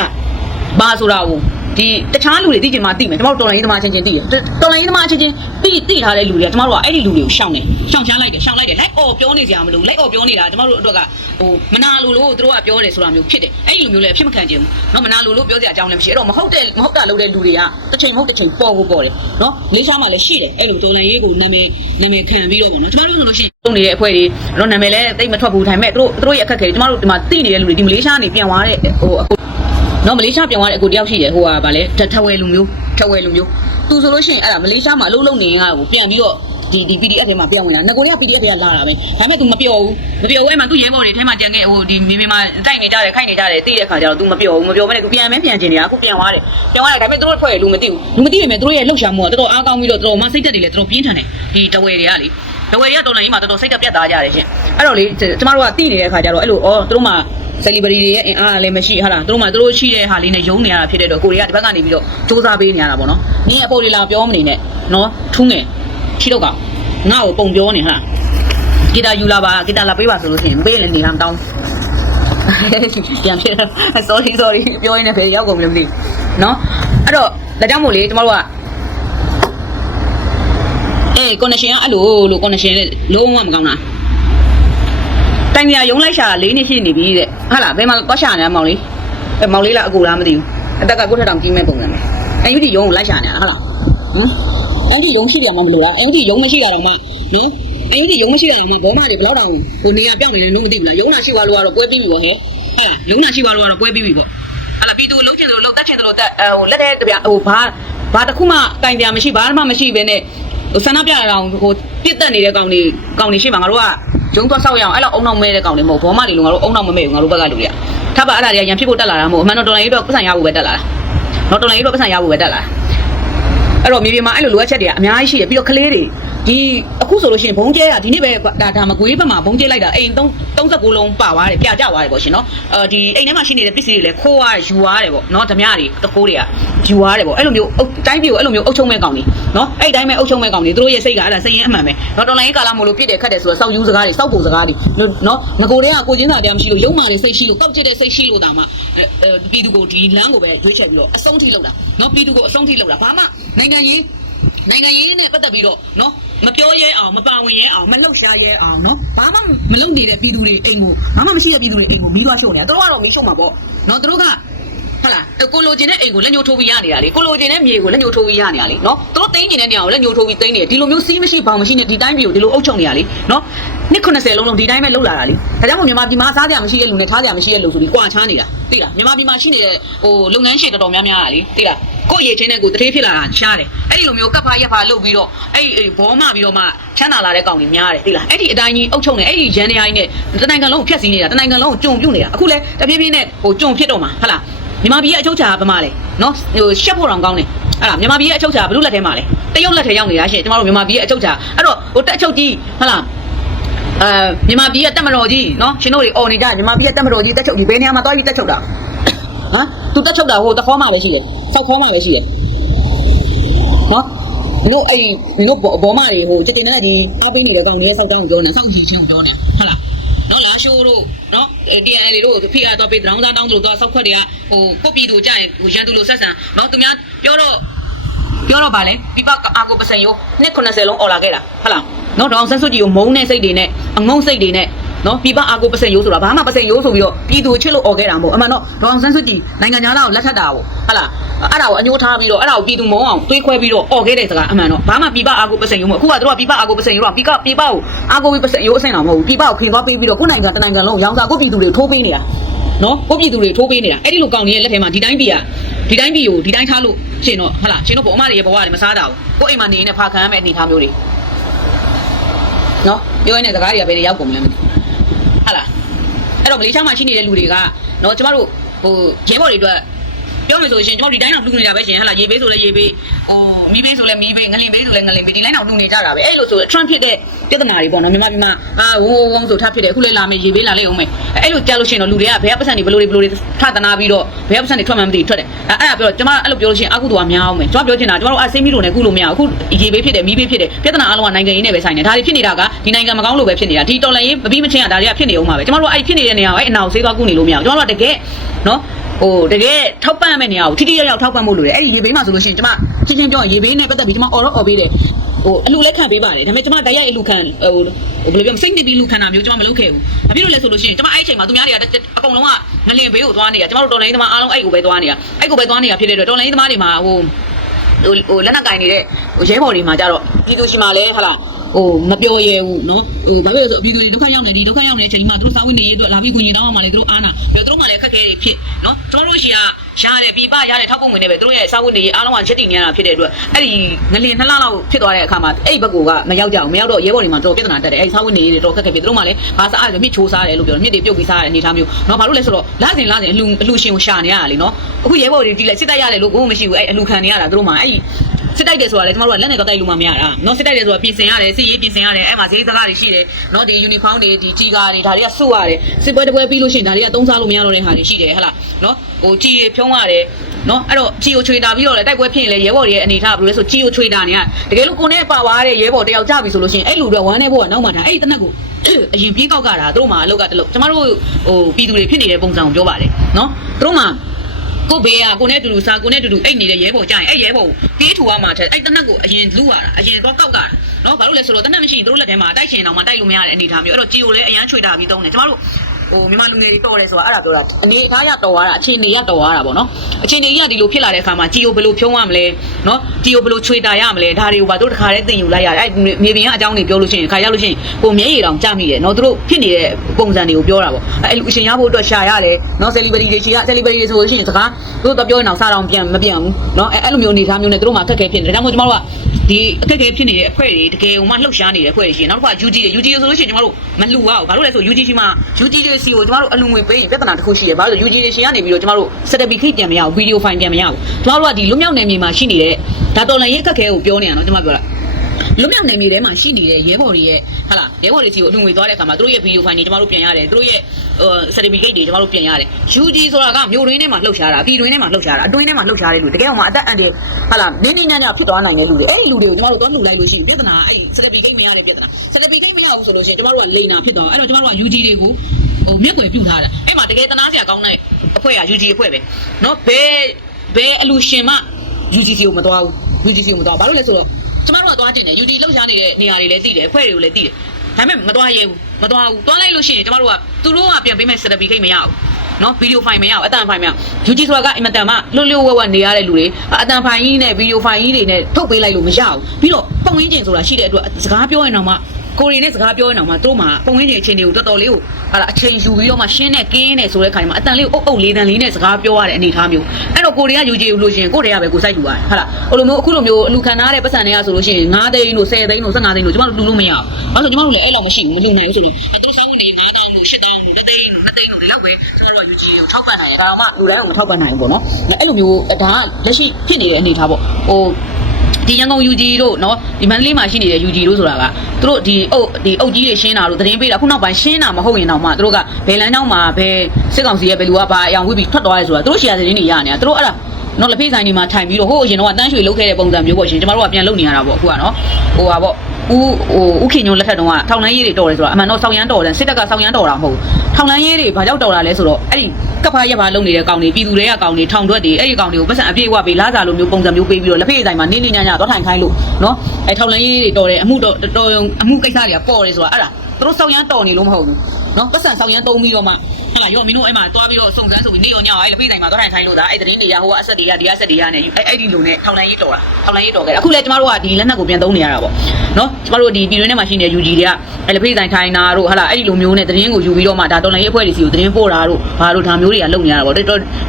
ဘာဆိုတာကို ဒီတခြားလူတွေသိချင်မှသိမယ်ကျမတို့တော်လိုင်းရေးသမားချင်းချင်းသိတယ်တော်လိုင်းရေးသမားချင်းချင်းသိသိထားတဲ့လူတွေကကျမတို့ကအဲ့ဒီလူတွေကိုရှောင်တယ်ရှောင်ရှားလိုက်တယ်ရှောင်လိုက်တယ်လိုက်အော်ပြောနေကြမလို့လိုက်အော်ပြောနေတာကျမတို့အတွက်ကဟိုမနာလိုလို့သူတို့ကပြောတယ်ဆိုတာမျိုးဖြစ်တယ်အဲ့ဒီလူမျိုးလည်းအဖြစ်မခံချင်ဘူးเนาะမနာလိုလို့ပြောစရာအကြောင်းလည်းမရှိအဲ့တော့မဟုတ်တဲ့မဟုတ်တာလုပ်တဲ့လူတွေကတစ်ချိန်မဟုတ်တစ်ချိန်ပေါ်ဖို့ပေါ်တယ်เนาะမလေးရှားမှာလည်းရှိတယ်အဲ့လိုတော်လိုင်းရေးကိုနာမည်နာမည်ခံပြီးတော့ပေါ့နော်ကျမတို့ဆိုလို့ရှိရင်တုံနေတဲ့အဖွဲ့တွေတော့နာမည်လည်းတိတ်မထွက်ဘူးဒါပေမဲ့သူတို့သူတို့ရဲ့အခက်အခဲတွေကျမတို့ဒီမှာသိနေတဲ့လူတွေဒီမလေးရှားကနေပြန်သွားတဲ့ဟိုအခု နော်မလေးရှားပြန်သွားတဲ့အကိုတယောက်ရှိတယ်ဟိုကဗာလဲထဝယ်လူမျိုးထဝယ်လူမျိုးသူဆိုလို့ရှိရင်အဲ့ဒါမလေးရှားမှာအလုပ်လုပ်နေရင်ကကိုပြန်ပြီးတော့ဒီဒီ PDF ထဲမှာပြောင်းဝင်တာငကိုတွေက PDF တွေကလာတာပဲဒါပေမဲ့ तू မပြောဘူးမပြောဘူးအဲ့မှာ तू ရဲဘော်တွေထဲမှာကြံခဲ့ဟိုဒီမိမိမှာတိုက်နေကြတယ်ခိုက်နေကြတယ်သိတဲ့ခါကျတော့ तू မပြောဘူးမပြောဘဲနဲ့ तू ပြန်မဲပြန်ကျင်နေတာအခုပြန်သွားတယ်ပြန်သွားတယ်ဒါပေမဲ့သူတို့ဖွဲ့လူမသိဘူးလူမသိပေမဲ့သူတို့ရဲ့လှုပ်ရှားမှုကတော်တော်အားကောင်းပြီးတော့တော်တော်မှစိတ်သက်တွေလည်းတော်တော်ပြင်းထန်တယ်ဒီတဝယ်တွေကလေ တဝယ်တွေကတော်တော်ကြီးမှာတော်တော်စိတ်သက်ပြတ်သားကြတယ်ရှင်အဲ့တော့လေကျမတို့ကသိနေတဲ့ခါကျတော့အဲ့လိုဩသူတို့မှာ celebrity တွေရဲ့အင်အားလည်းမရှိဟာလားသူတို့မှသူတို့ရှိတဲ့ဟာလေးနဲ့ယုံနေရတာဖြစ်တဲ့တော့ကိုတွေကဒီဘက်ကနေပြီးတော့စူးစမ်းပေးနေရတာပေါ့နော်နင်းအပေါ်တွေလာပြောမနေနဲ့နော်ထူးငယ်ရှိတော့ကငါ့ကိုပုံပြောနေဟာဂီတာယူလာပါဂီတာလာပေးပါဆိုလို့ရှိရင်မပေးရင်လည်းနေလာမတောင်းပြန်ဖြစ်တာ sorry sorry ပြောရင်းနဲ့ဖေရောက်ကုန်ပြီလို့မသိဘူးနော်အဲ့တော့ဒါကြောင့်မို့လေကျမတို့ကအေး connection ကအဲ့လိုလို့ connection လေးလုံးဝမကောင်းတာတိုင်ပြရုံလိုက်ရှာလေးနှစ်ရှိနေပြီတဲ့ဟုတ်လားဘယ်မှာသွားရှာနေတာမောင်လေးအဲမောင်လေးလားအကူလားမသိဘူးအသက်ကကိုထက်တောင်ကြီးမဲ့ပုံစံပဲအဲ့ဒီရုံကိုလိုက်ရှာနေတာဟုတ်လားဟမ်အဲ့ဒီရုံရှိတယ်မမလို့လားအဲ့ဒီရုံမရှိတာတော့မှနော်အဲ့ဒီရုံမရှိတာတော့မှဘောမတွေဘယ်တော့တောင်ဟိုနေရာပြောင်းနေလဲလုံးမသိဘူးလားရုံနာရှိသွားလို့ကတော့ပွဲပြီးပြီပေါ့ဟဲ့ဟုတ်လားရုံနာရှိသွားလို့ကတော့ပွဲပြီးပြီပေါ့ဟာလားပြည်သူလုံးချင်တယ်လို့လုံးတက်ချင်တယ်လို့တက်ဟိုလက်တဲ့တပြဟိုဘာဘာတစ်ခုမှတိုင်ပြမရှိဘာမှမရှိဘဲနဲ့ ဟိုဆန္ဒပြတာတော့ဟိုပြစ်တက်နေတဲ့ကောင်တွေကောင်တွေရှိမှာငါတို့ကဂျုံသွားဆောက်ရအောင်အဲ့လောက်အုံနောက်မဲတဲ့ကောင်တွေမဟုတ်ဘောမတွေလုံးငါတို့အုံနောက်မမဲဘူးငါတို့ဘက်ကလူတွေကထပ်ပါအဲ့ဒါတွေကရန်ဖြစ်ဖို့တက်လာတာမဟုတ်အမှန်တော့တော်လိုင်းရေးတော့ပတ်စံရဖို့ပဲတက်လာတာတော့တော်လိုင်းရေးတော့ပတ်စံရဖို့ပဲတက်လာတာ အဲ့တော့မြေပြင်မှာအဲ့လိုလိုအပ်ချက်တွေကအများကြီးရှိတယ်ပြီးတော့ကလေးတွေဒီအခုဆိုလို့ရှိရင်ဘုံကျဲကဒီနေ့ပဲဒါဒါမကွေးဘက်မှာဘုံကျဲလိုက်တာအိမ်3 39လုံးပါသွားတယ်ပြကြသွားတယ်ပေါ့ရှင်နော်အဲဒီအိမ်ထဲမှာရှိနေတဲ့ပစ္စည်းတွေလည်းခိုးရတယ်ယူရတယ်ပေါ့နော်ဓမြတွေတကိုးတွေကယူရတယ်ပေါ့အဲ့လိုမျိုးတိုင်းပြည်ကိုအဲ့လိုမျိုးအုပ်ချုပ်မဲ့ကောင်တွေနော်အဲ့တိုင်းပဲအုပ်ချုပ်မဲ့ကောင်တွေသူတို့ရဲ့စိတ်ကအဲ့ဒါစိတ်ရင်းအမှန်ပဲတော့တော်လိုင်းရေးကာလမို့လို့ပြည့်တယ်ခတ်တယ်ဆိုတော့စောက်ယူစကားတွေစောက်ပုံစကားတွေနော်ငကိုတွေကကိုချင်းစာတရားမရှိလို့ရုံမာတွေစိတ်ရှိလို့ကောက်ကျစ်တဲ့စိတ်ရှိလို့ဒါမှပြည်သူကိုဒီလမ်းကိုပဲရွေးချယ်ပြီးတော့အဆုံးထိလောက်တာနော်ပြည်သူကိုအဆုံးထိလောက်တာဘာမှနိုင်ငံရေးနိုင်ငံရေးနဲ့ပတ်သက်ပြီးတော့နော်မပြောရဲအောင်မပါဝင်ရဲအောင်မလှုပ်ရှားရဲအောင်နော်ဘာမှမလုပ်နေတဲ့ပြည်သူတွေအိမ်ကိုဘာမှမရှိတဲ့ပြည်သူတွေအိမ်ကိုမီးသွားရှို့နေတာသူတို့ကတော့မီးရှို့မှာပေါ့နော်သူတို့ကဟုတ်လားအဲ့ကိုလိုချင်တဲ့အိမ်ကိုလက်ညှိုးထိုးပြီးရနေတာလေကိုလိုချင်တဲ့မြေကိုလက်ညှိုးထိုးပြီးရနေတာလေနော်သူတို့သိမ်းနေတဲ့နေရာကိုလက်ညှိုးထိုးပြီးသိမ်းနေတယ်ဒီလိုမျိုးစီးမရှိဘောင်မရှိနဲ့ဒီတိုင်းပြည်ကိုဒီလိုအုပ်ချုပ်နေရလေနော်နှစ်90လုံးလုံးဒီတိုင်းပဲလှုပ်လာတာလေဒါကြောင့်မို့မြန်မာပြည်မှာစားကြမရှိတဲ့လူနဲ့ထားကြမရှိတဲ့လူဆိုပြီးကြွာချားနေတာသိလားမြန်မာပြည်မှာရှိနေတဲ့ဟိုလုပ်ငန်းရှင်တော်တော်များများကလေသိလား ကိုယ့်ရေချင်းတဲ့ကိုတထေးဖြစ်လာတာရှားတယ်အဲ့ဒီလိုမျိုးကပ်ဖားရက်ဖားလုပ်ပြီးတော့အဲ့ဒီဘောမပြီးတော့မှချမ်းသာလာတဲ့ကောင်တွေများတယ်သိလားအဲ့ဒီအတိုင်းကြီးအုပ်ချုပ်နေအဲ့ဒီရန်နေအိုင်းနဲ့တနိုင်ငံလုံးကိုဖျက်ဆီးနေတာတနိုင်ငံလုံးကိုကြုံပြုတ်နေတာအခုလဲတပြေးပြေးနဲ့ဟိုကြုံဖြစ်တော့မှာဟုတ်လားမြန်မာပြည်ရဲ့အချုပ်ချာကဘာမှလဲနော်ဟိုရှက်ဖို့တောင်ကောင်းတယ်အဲ့ဒါမြန်မာပြည်ရဲ့အချုပ်ချာဘယ်လိုလက်ထဲမှာလဲတရုတ်လက်ထဲရောက်နေတာရှင်ကျမတို့မြန်မာပြည်ရဲ့အချုပ်ချာအဲ့တော့ဟိုတက်အချုပ်ကြီးဟုတ်လားအဲမြန်မာပြည်ရဲ့တက်မတော်ကြီးနော်ရှင်တို့တွေអော်နေကြမြန်မာပြည်ရဲ့တက်မတော်ကြီးတက်ချုပ်ကြီးဘယ်နေရာမှာသွားပြီးတက်ချုပ်တာ ဟမ်သူတက်ချုပ်တာဟိုတခေါမှာပဲရှိတယ်စောက်ခေါမှာပဲရှိတယ်နော်တို့အဲ့ဒီတို့ဘောမတွေဟိုတက်တင်နေတဲ့ကြီးအားပေးနေတဲ့ကောင်တွေစောက်တောင်းကိုပြောနေစောက်ချီချင်းကိုပြောနေဟုတ်လားနော်လာရှိုးတို့နော် TNL တို့ဖိအားတော့ပေးတောင်းစားတောင်းတို့တော့စောက်ခွက်တွေကဟိုပုတ်ပြည်သူကြရင်ဟိုရန်သူလိုဆက်ဆံနော်သူများပြောတော့ပြောတော့ဗာလဲပြပအာကိုပစံယောနှစ်90လုံးអော်လာခဲ့တာဟုတ်လားနော်ဒေါအောင်ဆန်းစုကြည်ကိုမုန်းတဲ့စိတ်တွေနဲ့အငုံစိတ်တွေနဲ့ နော်ပြပအာကိုပစံယိုးဆိုတာဘာမှပစံယိုးဆိုပြီးတော့ပြည်သူချစ်လို့អော်ခဲ့တာမဟုတ်အမှန်တော့ဒေါအောင်ဆန်းစုကြည်နိုင်ငံသားကိုလက်ထပ်တာကိုဟုတ်လားအဲ့ဒါကိုအညှိုးထားပြီးတော့အဲ့ဒါကိုပြည်သူမုန်းအောင်တွေးခွဲပြီးတော့អော်ခဲ့တဲ့စကားအမှန်တော့ဘာမှပြပအာကိုပစံယိုးမဟုတ်အခုကတို့ကပြပအာကိုပစံယိုးတော့ပြပပြပကိုအာကိုပစံယိုးအဆင်တော်မဟုတ်ဘူးပြပကိုခင်သွားပေးပြီးတော့ကိုယ်နိုင်ငံတနိုင်ငံလုံးရောင်းစားကိုပြည်သူတွေကိုထိုးပေးနေတာနော်ကိုပြည်သူတွေထိုးပေးနေတာအဲ့ဒီလိုကောင်ကြီးရဲ့လက်ထဲမှာဒီတိုင်းပြည်ကဒီတိုင်းပြည်ကိုဒီတိုင်းထားလို့ရှင်တော့ဟလာရှင်တို့ဘုံအမတွေရဲ့ဘဝတွေမစားတာဘူးကိုအိမ်မှာနေနေဖာခံရမယ့်အနေအထားမျိုးတွေနော်ပြောရတဲ့စကားတွေကဘယ်တွေရောက်ကုန်မလဲမသိဟလာ အဲ့တော့မလေးရှားမှာရှိနေတဲ့လူတွေကနော်ကျမတို့ဟိုရဲဘော်တွေအတွက် ပြောမယ်ဆိုရှင်ကျမတို့ဒီတိုင်းအောင်လူနေတာပဲရှင်ဟလာရေဘေးဆိုလဲရေဘေးဟိုမီးဘေးဆိုလဲမီးဘေးငလင်ဘေးဆိုလဲငလင်ဘေးဒီလိုင်းအောင်လူနေကြတာပဲအဲ့လိုဆို Trump ဖြစ်တဲ့ပြဿနာတွေပေါ့နော်မြန်မာပြည်မှာအာဝုန်းဝုန်းဆိုထပ်ဖြစ်တယ်အခုလဲလာမယ်ရေဘေးလာလိမ့်အောင်မယ်အဲ့လိုကြားလို့ရှင်တော့လူတွေကဘယ်ကပတ်စံတွေဘလို့တွေဘလို့တွေထတနာပြီးတော့ဘယ်ကပတ်စံတွေထွက်မှန်းမသိထွက်တယ်အဲ့အဲ့ဒါပြောကျမအဲ့လိုပြောလို့ရှင်အခုတော့များအောင်မယ်ကျမပြောချင်တာကျမတို့အစိမ့်မီလို့နဲ့အခုလို့မရအခုရေဘေးဖြစ်တယ်မီးဘေးဖြစ်တယ်ပြဿနာအလုံးကနိုင်ငံရင်းနဲ့ပဲဆိုင်တယ်ဒါတွေဖြစ်နေတာကဒီနိုင်ငံမကောင်းလို့ပဲဖြစ်နေတာဒီတော်လန်ရေးမပြီးမချင်းကဒါတွေကဖြစ်နေအောင်ပါပဲကျမတို့အဲ့ဖြစ်နေတဲ့နေရာကိုအဲ့အနာကိုဆေးသွားကူနေလို့မရဘူးကျမတို့ကတကယ်နော် ဟိုတကယ်ထောက်ပံ့မဲ့နေရာကိုထိထိရောက်ရောက်ထောက်ပံ့ဖို့လိုတယ်အဲ့ဒီရေဘေးမှာဆိုလို့ရှိရင်ကျမချင်းချင်းပြောရင်ရေဘေးနဲ့ပတ်သက်ပြီးကျမအော်တော့အော်ပေးတယ်ဟိုအလူလက်ခံပေးပါတယ်ဒါပေမဲ့ကျမတိုက်ရိုက်အလူခံဟိုဟိုဘယ်လိုပြောမစိတ်နေပြီးလူခံတာမျိုးကျမမလုပ်ခဲ့ဘူးဘာဖြစ်လို့လဲဆိုလို့ရှိရင်ကျမအဲ့အချိန်မှာသူများတွေကအကုန်လုံးကငလင်ဘေးကိုသွားနေတာကျမတို့တော်လိုင်းသမားအားလုံးအဲ့ကိုပဲသွားနေတာအဲ့ကိုပဲသွားနေတာဖြစ်တဲ့အတွက်တော်လိုင်းသမားတွေမှာဟိုဟိုဟိုလက်နက်ကင်နေတဲ့ဟိုရဲဘော်တွေမှာကြတော့ပြည်သူရှိမှလည်းဟာလား ဟိုမပြောရဲဘူးเนาะဟိုဘာဖြစ်လို့ဆိုပြည်သူတွေဒုက္ခရောက်နေဒီဒုက္ခရောက်နေတဲ့အချိန်မှာသူတို့စာဝတ်နေရေးအတွက်လာပြီးကူညီတောင်းအောင်မှလေသူတို့အားနာပြီးတော့သူတို့မှလည်းအခက်အခဲတွေဖြစ်เนาะကျွန်တော်တို့ရှိကရတယ်ပြပရတဲ့ထောက်ပုံဝင်နေပဲသူတို့ရဲ့စာဝတ်နေရေးအားလုံးကချက်တည်နေရတာဖြစ်တဲ့အတွက်အဲ့ဒီငလင်နှစ်လလောက်ဖြစ်သွားတဲ့အခါမှာအဲ့ဒီဘက်ကကမရောက်ကြဘူးမရောက်တော့ရဲဘော်တွေမှာတော်ပြဿနာတက်တယ်အဲ့ဒီစာဝတ်နေရေးတွေတော်ခက်ခဲဖြစ်သူတို့မှလည်းဘာစားရမြစ်ချိုးစားတယ်လို့ပြောတယ်မြစ်တွေပြုတ်ပြီးစားတဲ့အနေအထားမျိုးเนาะဘာလို့လဲဆိုတော့လာစဉ်လာစဉ်အလူအလူရှင်ကိုရှာနေရတာလीเนาะအခုရဲဘော်တွေကြည့်လိုက်စစ်တပ်ရတယ်လို့ကိုယ်မရှိဘူးအဲ့အလူခံနေရတာသူတို့မှအဲ့ဒီ စစ်တိုက်တယ်ဆိုတာလေကျမတို့ကလက်နဲ့တော့တိုက်လို့မမရတာနော်စစ်တိုက်တယ်ဆိုတာပြင်ဆင်ရတယ်စစ်ရေးပြင်ဆင်ရတယ်အဲ့မှာဈေးစကားတွေရှိတယ်နော်ဒီ uniform တွေဒီကြီးကားတွေဒါတွေကစုရတယ်စစ်ပွဲတစ်ပွဲပြီးလို့ရှိရင်ဒါတွေကသုံးစားလို့မရတော့တဲ့ဟာတွေရှိတယ်ဟဟလားနော်ဟိုကြီးဖြုံးရတယ်နော်အဲ့တော့ကြီးကိုချွေတာပြီးတော့လေတိုက်ပွဲဖြစ်ရင်လေရဲဘော်တွေရဲ့အနေထားဘယ်လိုလဲဆိုကြီးကိုချွေတာနေရတကယ်လို့ကိုနဲ့ပါဝါတဲ့ရဲဘော်တယောက်ကြပြီဆိုလို့ရှိရင်အဲ့လူတွေဝမ်းနေဖို့ကနောက်မှဒါအဲ့တနက်ကိုအရင်ပြေးကောက်ကတာတို့မှအလောက်ကတလို့ကျမတို့ဟိုပြည်သူတွေဖြစ်နေတဲ့ပုံစံကိုပြောပါတယ်နော်တို့မှ ကိုဘေးကကိုနဲ့တူတူစားကိုနဲ့တူတူအိတ်နေတဲ့ရဲဘော်ကြရင်အဲ့ရဲဘော်ကိုပြေးထူအောင်မှတဲ့အဲ့တနက်ကိုအရင်လူရတာအရင်တော့ကောက်ကတာနော်ဘာလို့လဲဆိုတော့တနက်မရှိရင်သူတို့လက်ထဲမှာတိုက်ချင်တော့မှတိုက်လို့မရတဲ့အနေအထားမျိုးအဲ့တော့ကြီးကိုလည်းအရန်ချွေတာပြီးသုံးတယ်ကျမတို့ ဟိုမြန်မာလူငယ်တွေတော်တယ်ဆိုတာအဲ့ဒါပြောတာအနေအထားရတော်ရတာအခြေအနေရတော်ရတာပေါ့နော်အခြေအနေရဒီလိုဖြစ်လာတဲ့အခါမှာကြီးကိုဘယ်လိုဖြုံးရမလဲနော်ကြီးကိုဘယ်လိုချွေတာရမလဲဒါတွေကိုပါတို့တခါတည်းသင်ယူလိုက်ရတယ်အဲ့မြေပြင်ကအကြောင်းတွေပြောလို့ရှိရင်ခါရောက်လို့ရှိရင်ကိုမျက်ရည်တောင်ကြမိတယ်နော်သူတို့ဖြစ်နေတဲ့ပုံစံတွေကိုပြောတာပေါ့အဲ့လူအရှင်ရဖို့အတွက်ရှာရတယ်နော် celebrity တွေရှာ celebrity တွေဆိုလို့ရှိရင်စကားသူတို့တော့ပြောရင်တော့စားတော့ပြန်မပြန်ဘူးနော်အဲ့အဲ့လိုမျိုးအနေအထားမျိုးနဲ့သူတို့မှအခက်အခဲဖြစ်နေတယ်ဒါကြောင့်မို့ကျမတို့က ဒီအခက်အခဲဖြစ်နေတဲ့အဖွဲ့တွေတကယ်ဟိုမှလှုပ်ရှားနေတဲ့အဖွဲ့တွေရှိရင်နောက်တစ်ခါ UG တွေ UG တွေဆိုလို့ရှိရင်ကျမတို့မလှူရဘူးဘာလို့လဲဆို UG ရှိမှ UG တွေစီကိုကျမတို့အလူငွေပေးရင်ပြဿနာတစ်ခုရှိရဘာလို့လဲ UG တွေရှင်ကနေပြီးတော့ကျမတို့ certificate ပြန်မရဘူး video file ပြန်မရဘူးကျမတို့ကဒီလွတ်မြောက်နယ်မြေမှာရှိနေတဲ့ဒါတော်လည်းရေးအခက်အခဲကိုပြောနေတာနော်ကျမပြောတာ လွတ်မြောက်နယ်မြေထဲမှာရှိနေတဲ့ရဲဘော်တွေရဲ့ဟာလာရဲဘော်တွေစီကိုအလူငွေသွားတဲ့အခါမှာသူတို့ရဲ့ဗီဒီယိုဖိုင်တွေကျမတို့ပြန်ရတယ်သူတို့ရဲ့ဟို certificate တွေကျမတို့ပြန်ရတယ် UG ဆိုတာကမြို့ရင်းထဲမှာလှုပ်ရှားတာပြည်တွင်းထဲမှာလှုပ်ရှားတာအတွင်းထဲမှာလှုပ်ရှားတဲ့လူတကယ်အောင်မအသက်အန္တရာယ်ဟာလာနင်းနေညံ့ညံ့ဖြစ်သွားနိုင်တဲ့လူတွေအဲ့ဒီလူတွေကိုကျမတို့သွားလှူလိုက်လို့ရှိရင်ပြဿနာအဲ့ဒီ certificate မရတဲ့ပြဿနာ certificate မရဘူးဆိုလို့ရှိရင်ကျမတို့ကလိန်နာဖြစ်သွားအဲ့တော့ကျမတို့က UG တွေကိုဟိုမြက်ွယ်ပြုတ်ထားတာအဲ့မှာတကယ်တနာစရာကောင်းတဲ့အဖွဲ့က UG အဖွဲ့ပဲเนาะဘယ်ဘယ်အလူရှင်မှ UGC ကိုမသွားဘူး UGC ကိုမသွားဘာလို့လဲဆိုတော့ ကျမတို့ကသွားတင်တယ် UD လှုပ်ရှားနေတဲ့နေရာတွေလည်းသိတယ်အဖွဲ့တွေကိုလည်းသိတယ်ဒါပေမဲ့မသွားရဲဘူးမသွားဘူးသွားလိုက်လို့ရှိရင်ကျမတို့ကသူတို့ကပြန်ပေးမဲ့ certificate မရဘူးနော်ဗီဒီယိုဖိုင်မရဘူးအတန်ဖိုင်မရယူဂျီဆိုတာကအင်မတန်မှလွတ်လွတ်ဝဲဝဲနေရတဲ့လူတွေအတန်ဖိုင်ကြီးနဲ့ဗီဒီယိုဖိုင်ကြီးတွေနဲ့ထုတ်ပေးလိုက်လို့မရဘူးပြီးတော့ပုံရင်းကျင်ဆိုတာရှိတဲ့အတွက်စကားပြောရင်တော့မှ ကိုရီနဲ့စကားပြောရင်တော့မှသူတို့မှပုံရင်းကျင်အခြေအနေကိုတော်တော်လေးကိုဟာအချိန်ယူပြီးတော့မှရှင်းနဲ့ကင်းနဲ့ဆိုတဲ့ခါကျမှအတန်လေးကိုအုပ်အုပ်လေးတန်လေးနဲ့စကားပြောရတဲ့အနေအထားမျိုးအဲ့တော့ကိုရီကယူဂျီကိုလို့ရှိရင်ကိုရီကပဲကိုစိုက်ယူပါတယ်ဟာလားဟိုလိုမျိုးအခုလိုမျိုးအလူခံထားတဲ့ပတ်စံတွေကဆိုလို့ရှိရင်9သိန်းတို့10သိန်းတို့15သိန်းတို့ကျမတို့လူလို့မရဘူးဘာလို့ကျမတို့လည်းအဲ့လောက်မရှိဘူးမလူနိုင်ဘူးဆိုတော့သူတို့စောင်းဝင်နေ9000တို့8000တို့3သိန်းတို့2သိန်းတို့ဒီလောက်ပဲကျမတို့ကယူဂျီကိုထောက်ပံ့နိုင်ရဒါမှလူတိုင်းကိုမထောက်ပံ့နိုင်ဘူးပေါ့နော်အဲ့လိုမျိုးဒါကလက်ရှိဖြစ်နေတဲ့အနေအထားပေါ့ဟို ဒီရန်ကုန် UG တို့เนาะဒီမန္တလေးမှာရှိနေတဲ့ UG တို့ဆိုတာကသူတို့ဒီအုပ်ဒီအုပ်ကြီးတွေရှင်းတာတို့သတင်းပေးတာခုနောက်ပိုင်းရှင်းတာမဟုတ်ရင်တော့မှသူတို့ကဘယ်လမ်းကြောင်းမှာဘယ်စစ်ကောင်စီရဲ့ဘယ်လူကဘာအယောင်ဝိပြီးထွက်သွားရဲဆိုတာသူတို့ရှီယာသတင်းတွေရနေတာသူတို့အဲ့ဒါနော်လက်ဖေးဆိုင်ဒီမှာထိုင်ပြီးတော့ဟိုအရင်တော့တန်းရွှေလုတ်ခဲ့တဲ့ပုံစံမျိုးပေါ့ရှင်ကျမတို့ကပြန်လုတ်နေရတာပေါ့အခုကနော်ဟိုပါပေါ့ ဦးဟိုဥခင်ညုံလက်ထက်တုန်းကထောင်လန်းရေးတွေတော်တယ်ဆိုတာအမှန်တော့ဆောင်းရမ်းတော်တယ်စစ်တပ်ကဆောင်းရမ်းတော်တာမဟုတ်ဘူးထောင်လန်းရေးတွေဘာကြောက်တော်တာလဲဆိုတော့အဲ့ဒီကပ်ဖားရက်ဖားလုံနေတဲ့ကောင်တွေပြည်သူတွေကကောင်တွေထောင်တွက်တွေအဲ့ဒီကောင်တွေကိုပတ်စံအပြည့်အဝပေးလားစာလိုမျိုးပုံစံမျိုးပေးပြီးတော့လက်ဖေးဆိုင်မှာနင်းနေညညသွားထိုင်ခိုင်းလို့နော်အဲ့ထောင်လန်းရေးတွေတော်တယ်အမှုတော်တော်အမှုကိစ္စတွေကပေါ်တယ်ဆိုတာအဲ့ဒါသူတို့ဆောင်းရမ်းတော်နေလို့မဟုတ်ဘူး နော်ပတ်စံဆောင်းရမ်းတုံးပြီးတော့မှဟလာရောမင်းတို့အဲ့မှာသွားပြီးတော့စုံစမ်းဆိုပြီးနေရောညရောအဲ့လက်ဖေးဆိုင်မှာသွားထိုင်ခိုင်းလို့ဒါအဲ့သတင်းတွေကဟိုကအဆက်တွေကဒီကအဆက်တွေကနဲ့အဲ့အဲ့ဒီလိုနဲ့ထောင်လန်းရေးတော်တာထောင်လန်းရေးတော်ခဲ့တာအခုလည်းကျမတို့ကဒီလက်နက်ကိုပြန်သုံးနေရတာပေါ့နော်ကျမတို့ဒီပြည်တွင်းထဲမှာရှိနေတဲ့ UG တွေကအဲ့လက်ဖေးဆိုင်ထိုင်တာတို့ဟလာအဲ့ဒီလိုမျိုးနဲ့သတင်းကိုယူပြီးတော့မှဒါတော်လန်ရေးအဖွဲ့တွေစီကိုသတင်းပို့တာတို့ဘာလို့ဒါမျိုးတွေကလုပ်နေရတာပေါ့တော်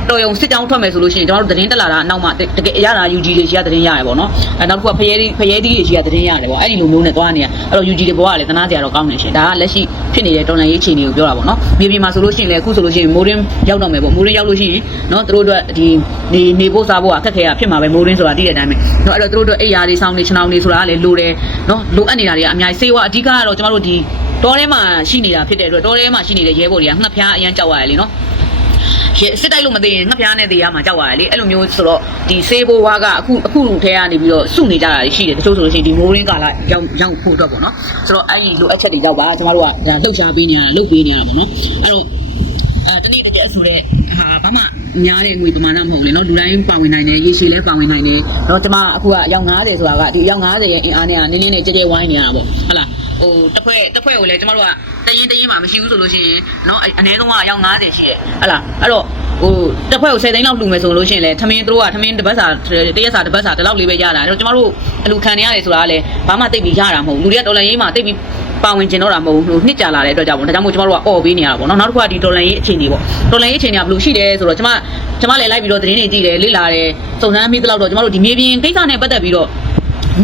တော်ယုံစစ်ကြောင်းထွက်မယ်ဆိုလို့ရှိရင်ကျမတို့သတင်းတက်လာတာနောက်မှတကယ်အရသာ UG တွေရှိရသတင်းရတယ်ပေါ့နော်အဲနောက်တစ်ခုကဖရဲဖရဲတီးတွေရှိရသတင်းရတယ်ပေါ့အဲ့ဒီလိုမျိုးနဲ့သွားနေရအဲ့တော့ UG တွေဘဝကလည်းသနာစရာတော့ကောင်းနေရှင်ဒါကလက်ရှိဖြစ်နေတဲ့တော်လန်ရေးအခြေအနေကိုပြောတာပေါ့နော်မြေပြင်မှာဆိုလို့ရှိရင်လည်းအခုဆိုလို့ရှိရင်မိုးရင်းရောက်တော့မယ်ပေါ့မိုးရင်းရောက်လို့ရှိရင်နော်တို့တို့အတွက်ဒီနေနေဖို့စားဖို့အခက်ခဲရဖြစ်မှာပဲမိုးရင်းဆိုတာတည်တဲ့အတိုင်းပဲနော်အဲ့တော့တို့တို့အိယာတွေဆောင်းနေချနောင်နေဆိုတာကလည်းလိုတယ်နော်လိုအပ်နေတာတွေကအများကြီးစေဝါအဓိကကတော့ကျမတို့ဒီတောထဲမှာရှိနေတာဖြစ်တဲ့အတွက်တောထဲမှာရှိနေတဲ့ရဲဘော်တွေကငှက်ဖျားအရန်ကြောက်ရတယ်လीနော်ရဲ စစ်တိုက်လို့မသိရင်ငှက်ဖျားနဲ့သေးရမှာကြောက်ရတယ်လေအဲ့လိုမျိုးဆိုတော့ဒီစေးဘိုးဝါကအခုအခုထဲကနေပြီးတော့စုနေကြတာရှိတယ်တချို့ဆိုလို့ရှိရင်ဒီမိုးရင်းကာလာရောက်ရောက်ဖို့အတွက်ပေါ့နော်ဆိုတော့အဲ့ဒီလိုအပ်ချက်တွေကြောက်ပါကျမတို့ကဒါလှုပ်ရှားပေးနေရတာလှုပ်ပေးနေရတာပေါ့နော်အဲ့တော့အဲတနေ့တစ်ကြက်ဆိုတော့ဟာဘာမှများတဲ့ငွေပမာဏမဟုတ်လေနော်လူတိုင်းပါဝင်နိုင်တယ်ရေရှည်လည်းပါဝင်နိုင်တယ်တော့ကျမအခုကအယောက်90ဆိုတာကဒီအယောက်90ရဲ့အင်အားနဲ့ကနင်းနင်းနဲ့ကြဲကြဲဝိုင်းနေရတာပေါ့ဟုတ်လားဟိုတစ်ဖွဲ့တစ်ဖွဲ့ကိုလည်းကျမတို့ကတရင်တရင်မှမရှိဘူးဆိုလို့ရှိရင်နော်အနည်းဆုံးကအယောက်90ရှိတယ်ဟုတ်လားအဲ့တော့ ဟိုတစ်ဖွဲ့ကို10သိန်းလောက်လှူမယ်ဆိုလို့ရှိရင်လည်းထမင်းတို့ကထမင်းတစ်ပတ်စာတရက်စာတစ်ပတ်စာတစ်လောက်လေးပဲရတာအဲ့တော့ကျမတို့အလူခံနေရတယ်ဆိုတာကလည်းဘာမှတိတ်ပြီးရတာမဟုတ်ဘူးလူတွေကဒေါ်လာရေးမှာတိတ်ပြီးပါဝင်ကျင်တော့တာမဟုတ်ဘူးဟိုနှစ်ကြာလာတဲ့အတွက်ကြောင့်ပေါ့ဒါကြောင့်မို့ကျမတို့ကအော်ပေးနေရတာပေါ့နော်နောက်တစ်ခုကဒီဒေါ်လာရေးအခြေအနေပေါ့ဒေါ်လာရေးအခြေအနေကဘယ်လိုရှိလဲဆိုတော့ကျမကျမလည်းလိုက်ပြီးတော့သတင်းတွေကြည့်တယ်လေ့လာတယ်စုံစမ်းပြီးတော့တော့ကျမတို့ဒီမြေပြင်ကိစ္စနဲ့ပတ်သက်ပြီးတော့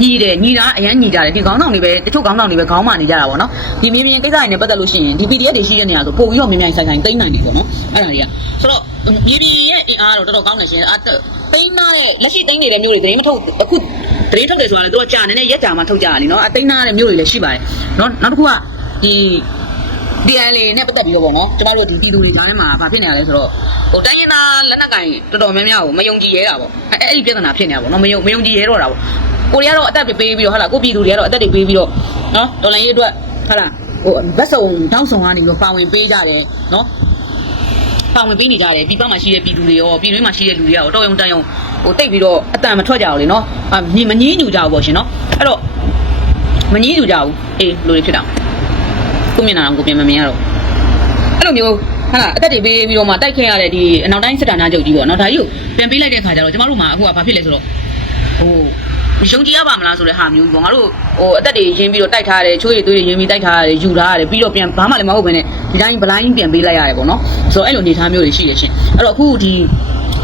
ညီတယ်ညီတာအရန်ညီကြတယ်ဒီခေါင်းဆောင်တွေပဲတချို့ခေါင်းဆောင်တွေပဲခေါင်းမာနေကြတာပေါ့နော်ဒီမြေပြင်ကိစ္စတွေနဲ့ပတ်သက်လို့ရှိရင်ဒီ PDF တွေရှိတဲ့နေရာဆိုပို့ပြီးတော့မြင်မြန်ဆိုင်ဆိုင်တိမ့်နိုင်တယ်ပေါ့နော်အဲ့ဒါတွေကဆိုတော့ မြေပြင်ရဲ့အင်အားတော့တော်တော်ကောင်းတယ်ရှင်အတိမ့်နာရဲ့လက်ရှိတိမ့်နေတဲ့မျိုးတွေသတင်းမထုတ်အခုသတင်းထုတ်တယ်ဆိုတာလေသူကကြာနေနဲ့ရက်ကြာမှထုတ်ကြရလीနော်အတိမ့်နာတဲ့မျိုးတွေလည်းရှိပါတယ်နော်နောက်တစ်ခုကဒီ DL နဲ့ပတ်သက်ပြီးတော့ပေါ့နော်ကျမတို့ဒီပြည်သူတွေကြားထဲမှာဘာဖြစ်နေရလဲဆိုတော့ဟိုတိုင်းရင်းသားလက်နက်ကင်တော်တော်များများကိုမယုံကြည်ရဲတာပေါ့အဲအဲ့ဒီပြဿနာဖြစ်နေတာပေါ့နော်မယုံမယုံကြည်ရဲတော့တာပေါ့ကိုရီးယားတော့အသက်ပေးပြီးတော့ဟာလာကိုပြည်သူတွေကတော့အသက်တွေပေးပြီးတော့နော်တော်လိုင်းရေးအတွက်ဟာလာဟိုဘက်စုံတောင်းဆောင်ကနေပြီးတော့ပါဝင်ပေးကြတယ်နော် ပါဝင်ပေးနေကြတယ်ပြည်ပမှာရှိတဲ့ပြည်သူတွေရောပြည်တွင်းမှာရှိတဲ့လူတွေရောတော်ရုံတန်ရုံဟိုတိတ်ပြီးတော့အတန်မထွက်ကြဘူးလေနော်အမမငြင်းညူကြဘူးပေါ့ရှင်နော်အဲ့တော့မငြင်းညူကြဘူးအေးလူတွေဖြစ်တာကိုမျက်နှာတော့ကိုပြင်မမြင်ရတော့အဲ့လိုမျိုးဟာအသက်တွေပေးပြီးတော့မှတိုက်ခဲ့ရတဲ့ဒီအနောက်တိုင်းစစ်တပ်နာချုပ်ကြီးပေါ့နော်ဒါကြီးကိုပြန်ပေးလိုက်တဲ့ခါကျတော့ကျမတို့မှာအခုကဘာဖြစ်လဲဆိုတော့ဟို ယုံကြည်ရပါမလားဆိုတဲ့ဟာမျိုးပေါ့ငါတို့ဟိုအသက်တွေရင်းပြီးတော့တိုက်ထားရတယ်ချိုးရည်သွေးရည်ရင်းပြီးတိုက်ထားရတယ်ယူထားရတယ်ပြီးတော့ပြန်ဘာမှလည်းမဟုတ်ဘဲနဲ့ဒီတိုင်းဘလိုင်းပြန်ပေးလိုက်ရတယ်ပေါ့နော်ဆိုတော့အဲ့လိုအနေထားမျိုးတွေရှိတယ်ရှင်အဲ့တော့အခုဒီ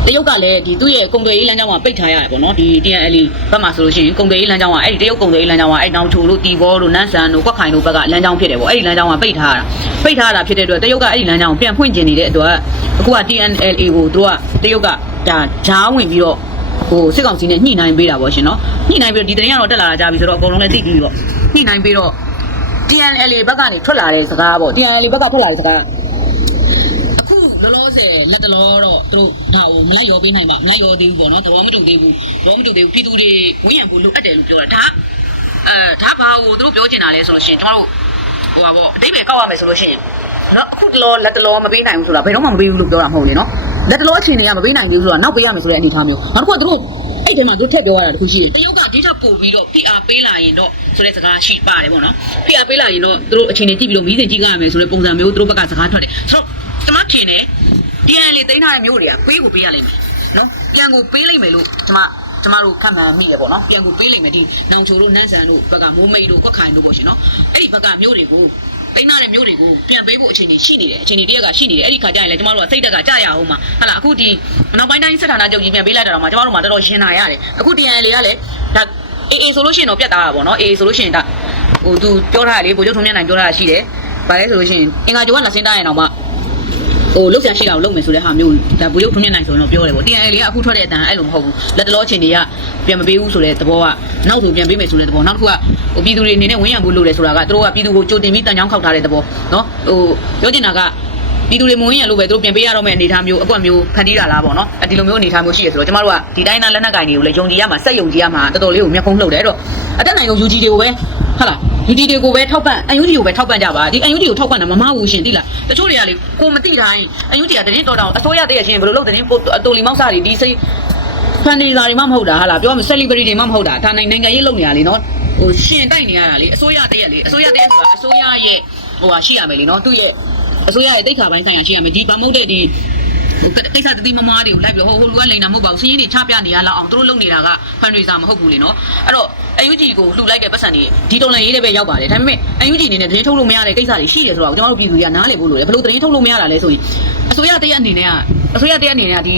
တရုတ်ကလည်းဒီသူ့ရဲ့ကုံတွေရေးလမ်းကြောင်းမှာပိတ်ထားရတယ်ပေါ့နော်ဒီ TNL ဘက်မှာဆိုလို့ရှိရင်ကုံတွေရေးလမ်းကြောင်းကအဲ့ဒီတရုတ်ကုံတွေရေးလမ်းကြောင်းကအဲ့တောင်ချိုတို့တီဘောတို့နန်းဆန်တို့ကွက်ခိုင်တို့ဘက်ကလမ်းကြောင်းဖြစ်တယ်ပေါ့အဲ့ဒီလမ်းကြောင်းကပိတ်ထားတာပိတ်ထားတာဖြစ်တဲ့အတွက်တရုတ်ကအဲ့ဒီလမ်းကြောင်းကိုပြန်ဖွင့်ကျင်နေတဲ့အတွက်အခုက TNLA ကိုသူကတရုတ်ကဒါဂျားဝင်ပြီးတော့ ဟိုစစ်ကောင်စီနဲ့ညှိနှိုင်းပေးတာပေါ့ရှင်နော်ညှိနှိုင်းပြီးတော့ဒီတရင်ကတော့တက်လာတာကြာပြီဆိုတော့အကုန်လုံးလည်းသိပြီးတော့ညှိနှိုင်းပြီးတော့ TNLA ဘက်ကနေထွက်လာတဲ့စကားပေါ့ TNLA ဘက်ကထွက်လာတဲ့စကားအခုလောလောဆယ်လက်တလောတော့သူတို့ဒါကိုမလိုက်ရောပေးနိုင်ပါမလိုက်ရောသေးဘူးပေါ့နော်သဘောမတူသေးဘူးသဘောမတူသေးဘူးပြည်သူတွေဝင်းရံဖို့လိုအပ်တယ်လို့ပြောတာဒါအဲဒါဘာကိုသူတို့ပြောချင်တာလဲဆိုလို့ရှိရင်ကျွန်တော်တို့ဟိုပါပေါ့အတိတ်ပဲကောက်ရမယ်ဆိုလို့ရှိရင်နော်အခုတလောလက်တလောမပေးနိုင်ဘူးဆိုတာဘယ်တော့မှမပေးဘူးလို့ပြောတာမဟုတ်လေနော် လက်တလောအချိန်တွေကမပေးနိုင်သေးဘူးဆိုတာနောက်ပေးရမယ်ဆိုတဲ့အနေအထားမျိုးနောက်တစ်ခုကသူတို့အဲ့ဒီမှာသူတို့ထည့်ပြောရတာတခုရှိတယ်တရုတ်ကဒီချက်ပို့ပြီးတော့ PR ပေးလာရင်တော့ဆိုတဲ့စကားရှိပါတယ်ပေါ့နော် PR ပေးလာရင်တော့သူတို့အချိန်တွေကြည့်ပြီးတော့မီးစင်ကြည့်ကြရမယ်ဆိုတဲ့ပုံစံမျိုးသူတို့ဘက်ကစကားထွက်တယ်ဆိုတော့ကျွန်မထင်တယ် TN လေးတင်ထားတဲ့မျိုးတွေကပေးကိုပေးရလိမ့်မယ်နော်ပြန်ကိုပေးလိမ့်မယ်လို့ကျမကျမတို့ခံမှန်းမိရပေါ့နော်ပြန်ကိုပေးလိမ့်မယ်ဒီနောင်ချိုတို့နန်းဆန်တို့ဘက်ကမိုးမိတ်တို့ကွက်ခိုင်တို့ပေါ့ရှင်နော်အဲ့ဒီဘက်ကမျိုးတွေကို တိန်းထားတဲ့မျိုးတွေကိုပြန်ပေးဖို့အခြေအနေရှိနေတယ်အခြေအနေတရက်ကရှိနေတယ်အဲ့ဒီခါကျရင်လည်းကျမတို့ကစိတ်တက်ကကြာရအောင်မှာဟုတ်လားအခုဒီနောက်ပိုင်းတိုင်းစစ်ဌာနချုပ်ကြီးပြန်ပေးလိုက်တာတော့မှကျမတို့မှတော်တော်ရှင်းလာရတယ်အခု TN လေးကလည်းဒါအေးအေးဆိုလို့ရှိရင်တော့ပြတ်သားတာပေါ့နော်အေးအေးဆိုလို့ရှိရင်ဒါဟိုသူပြောထားတယ်လေဗိုလ်ချုပ်ထုံးမြတ်နိုင်ပြောထားတာရှိတယ်ဗါလဲဆိုလို့ရှိရင်အင်္ဂါကျော်ကလက်စင်းတားရင်တော့မှ ဟိုလောက်ဆန်ရှိတာကိုလုပ်မယ်ဆိုတဲ့ဟာမျိုးဒါဘူရုပ်ထွန်းမြတ်နိုင်ဆိုရင်တော့ပြောတယ်ပေါ့ TNL လေးကအခုထွက်တဲ့အတန်အဲ့လိုမဟုတ်ဘူးလက်တလောအချိန်တွေကပြန်မပေးဘူးဆိုတဲ့သဘောကနောက်ဆိုပြန်ပေးမယ်ဆိုတဲ့သဘောနောက်တစ်ခုကဟိုပြည်သူတွေအနေနဲ့ဝင်းရံဖို့လုပ်တယ်ဆိုတာကသူတို့ကပြည်သူကိုကြိုတင်ပြီးတန်ချောင်းခောက်ထားတဲ့သဘောနော်ဟိုပြောချင်တာကပြည်သူတွေမဝင်ရလို့ပဲသူတို့ပြန်ပေးရတော့မယ့်အနေအထားမျိုးအကွက်မျိုးဖန်တီးတာလားပေါ့နော်အဲဒီလိုမျိုးအနေအထားမျိုးရှိရဆိုတော့ကျမတို့ကဒီတိုင်းသားလက်နက်ကင်တွေကိုလည်းယုံကြည်ရမှာစက်ယုံကြည်ရမှာတော်တော်လေးကိုမျက်ခုံးလှုပ်တယ်အဲ့တော့အတက်နိုင်ဆုံး UG တွေကိုပဲဟုတ်လား UG တွေကိုပဲထောက်ပံ့ UG ကိုပဲထောက်ပံ့ကြပါဒီ UG ကိုထောက်ပံ့တာမမဟုတ်ရှင်သိလားတချို့တွေကလေကိုမသိတိုင်း UG ကတရင်တော်တောင်အစိုးရတည်းရချင်းဘယ်လိုလုပ်တရင်ပို့အတူလီမောက်စားတွေဒီစိတ်ဖန်ဒီလာတွေမှမဟုတ်တာဟာလားပြောမှ celebrity တွေမှမဟုတ်တာဒါနိုင်နိုင်ငံရေးလုပ်နေရလေနော်ဟိုရှင်တိုက်နေရတာလေအစိုးရတည်းရလေအစိုးရတည်းဆိုတာအစိုးရရဲ့ဟိုဟာရှိရမယ်လေနော်သူ့ရဲ့အစိုးရရဲ့တိတ်ခါပိုင်းဆိုင်ရာရှိရမယ်ဒီဗမုတ်တဲ့ဒီဟို ကိစ္စတတိမမားတွေကိုလိုက်ပြီးဟိုဟိုလူကလိန်တာမဟုတ်ပါဘူးစီးရင်တွေချပြနေရလောက်အောင်သူတို့လုပ်နေတာကဖန်ဒရီစာမဟုတ်ဘူးလေနော်အဲ့တော့ UG ကိုလှူလိုက်တဲ့ပတ်စံတွေဒီတော်လန်ရေးတဲ့ပဲရောက်ပါတယ်ဒါပေမဲ့ UG အနေနဲ့သတင်းထုတ်လို့မရတဲ့ကိစ္စတွေရှိတယ်ဆိုတော့ကျွန်တော်တို့ပြည်သူတွေကနားလည်ဖို့လိုတယ်ဘယ်လိုသတင်းထုတ်လို့မရတာလဲဆိုရင်အစိုးရတရက်အနေနဲ့ကအစိုးရတရက်အနေနဲ့ကဒီ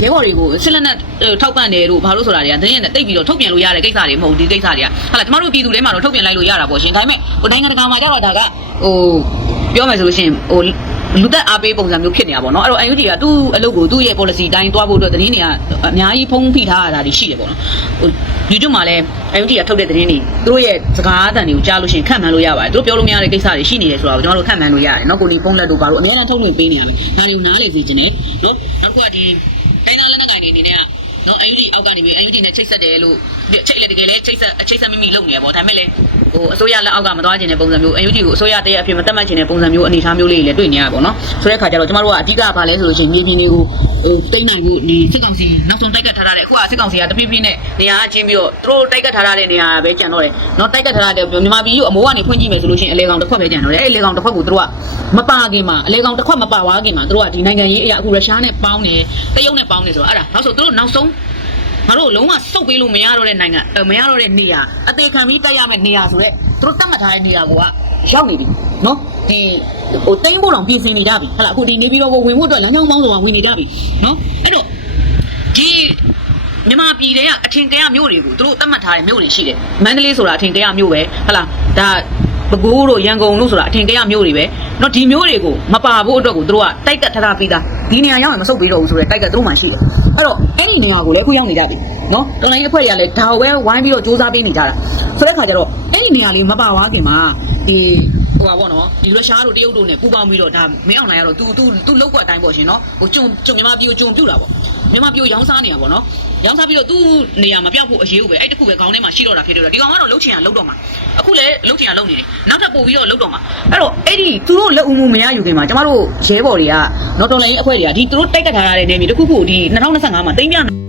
ရဲဘော်တွေကိုစစ်လက်နက်ထောက်ပံ့တယ်လို့ဘာလို့ဆိုတာတွေကသတင်းနဲ့တိတ်ပြီးတော့ထုတ်ပြန်လို့ရတဲ့ကိစ္စတွေမဟုတ်ဒီကိစ္စတွေကဟာလားကျွန်တော်တို့ပြည်သူတွေမှာတော့ထုတ်ပြန်လိုက်လို့ရတာပေါ့ရှင်ဒါပေမဲ့ဟိုနိုင်ငံတကာမှာကြတော့ဒါကဟိုပြောမယ်ဆိုလို့ရှိရင်ဟို လူသက်အားပေးပုံစံမျိုးဖြစ်နေတာပေါ့နော်အဲ့တော့ UNG ကသူ့အလုပ်ကိုသူ့ရဲ့ policy အတိုင်းတွားဖို့အတွက်သတင်းတွေကအများကြီးဖုံးဖိထားရတာတွေရှိတယ်ပေါ့နော်ဟို YouTube မှာလည်း UNG ကထုတ်တဲ့သတင်းတွေသူတို့ရဲ့စကားအသံတွေကိုကြားလို့ရှိရင်ခန့်မှန်းလို့ရပါတယ်သူတို့ပြောလို့မရတဲ့ကိစ္စတွေရှိနေတယ်ဆိုတော့ကျွန်တော်တို့ခန့်မှန်းလို့ရတယ်နော်ကိုဒီဖုန်းလက်တို့ဘာလို့အများအားထုတ်လွှင့်ပေးနေရမယ်ဒါတွေကိုနားလေစေချင်တယ်နော်နောက်တစ်ခုကဒီတိုင်းသားလက်နက်ကိုင်တွေအနေနဲ့ကနော် UNG အောက်ကနေပြီး UNG နဲ့ချိတ်ဆက်တယ်လို့ချိတ်လေတကယ်လဲချိတ်ဆက်အချိတ်ဆက်မိမိလုပ်နေရပေါ့ဒါပေမဲ့လည်း ဟိုအစိုးရလက်အောက်ကမသွားခြင်းတဲ့ပုံစံမျိုး UNG ကိုအစိုးရတည်းအဖြစ်မတတ်မှတ်ခြင်းတဲ့ပုံစံမျိုးအနေအထားမျိုးလေးတွေလည်းတွေ့နေရပါပေါ့နော်ဆိုတဲ့ခါကျတော့ကျမတို့ကအဓိကဘာလဲဆိုလို့ရှိရင်မြေပြင်တွေကိုဟိုတိတ်နိုင်ဖို့ဒီစစ်ကောင်စီနောက်ဆုံးတိုက်ကတ်ထားတဲ့အခုကစစ်ကောင်စီကတပြည့်ပြည့်နဲ့နေရာအချင်းပြီးတော့သူတို့တိုက်ကတ်ထားတဲ့နေရာပဲကြံတော့တယ်နော်တိုက်ကတ်ထားတဲ့မြန်မာပြည်ကိုအမိုးကနေဖွင့်ကြည့်မယ်ဆိုလို့ရှိရင်အလေကောင်တစ်ခွက်ပဲကြံတော့တယ်အဲ့အလေကောင်တစ်ခွက်ကိုသူတို့ကမပါခင်မှာအလေကောင်တစ်ခွက်မပါဝါခင်မှာသူတို့ကဒီနိုင်ငံရေးအရာအခုရုရှားနဲ့ပေါင်းတယ်တရုတ်နဲ့ပေါင်းတယ်ဆိုတော့အဲ့ဒါနောက်ဆိုသူတို့နောက်ဆုံး ငါတို့လုံးဝစုပ်ပေးလို့မရတော့တဲ့နိုင်ငံမရတော့တဲ့နေရာအသေးခံပြီးတက်ရမယ့်နေရာဆိုတော့သူတို့တတ်မှတ်ထားတဲ့နေရာကရောက်နေပြီနော်ဒီဟိုတိမ့်ဖို့တောင်ပြင်ဆင်နေကြပြီဟလာအခုဒီနေပြီးတော့ဝင်ဖို့အတွက်လမ်းကြောင်းပေါင်းစုံကဝင်နေကြပြီနော်အဲ့တော့ဒီမြန်မာပြည်ထဲကအထင်ကရမြို့တွေကိုသူတို့တတ်မှတ်ထားတဲ့မြို့တွေရှိတယ်မန္တလေးဆိုတာအထင်ကရမြို့ပဲဟလာဒါပဲခူးတို့ရန်ကုန်တို့ဆိုတာအထင်ကရမြို့တွေပဲ နော်ဒီမျိုးတွေကိုမပါဖို့အတွက်ကိုတို့ကတိုက်ကတ်ထားထားပြီးသားဒီနေရာရောက်ရင်မဆုတ်ပေးတော့ဘူးဆိုတော့တိုက်ကတ်တို့မှရှိတယ်အဲ့တော့အဲ့ဒီနေရာကိုလည်းခုရောက်နေကြပြီနော်တော်လိုင်းအဖွဲ့တွေကလည်းဒါဝဲဝိုင်းပြီးတော့စူးစမ်းပေးနေကြတာဆိုတဲ့ခါကျတော့အဲ့ဒီနေရာလေးမပါွားခင်မှာဒီ ဟိုပါပေါ့နော်ဒီရုရှားတို့တရုတ်တို့နဲ့ပူးပေါင်းပြီးတော့ဒါမင်းအောင်နိုင်ကတော့ तू तू तू လောက်ကွက်အတိုင်းပေါ့ရှင်နော်ဟိုကျုံကျုံမြန်မာပြည်ကိုကျုံပြူတာပေါ့မြန်မာပြည်ကိုရောင်းစားနေတာပေါ့နော်ရောင်းစားပြီးတော့သူ့နေရာမပြောက်ဖို့အရေးကိုပဲအဲ့တခုပဲခေါင်းထဲမှာရှိတော့တာဖြစ်တော့ဒီကောင်ကတော့လှုပ်ချင်ရလှုပ်တော့မှာအခုလည်းလှုပ်ချင်ရလှုပ်နေတယ်နောက်ထပ်ပို့ပြီးတော့လှုပ်တော့မှာအဲ့တော့အဲ့ဒီသူတို့လက်ဦးမှုမရယူခင်မှာကျမတို့ရဲဘော်တွေကနော်တော်လိုင်းအဖွဲ့တွေကဒီသူတို့တိုက်ကတ်ထားရတဲ့နေမြေတစ်ခုခုဒီ2025မှာတိမ့်ပြ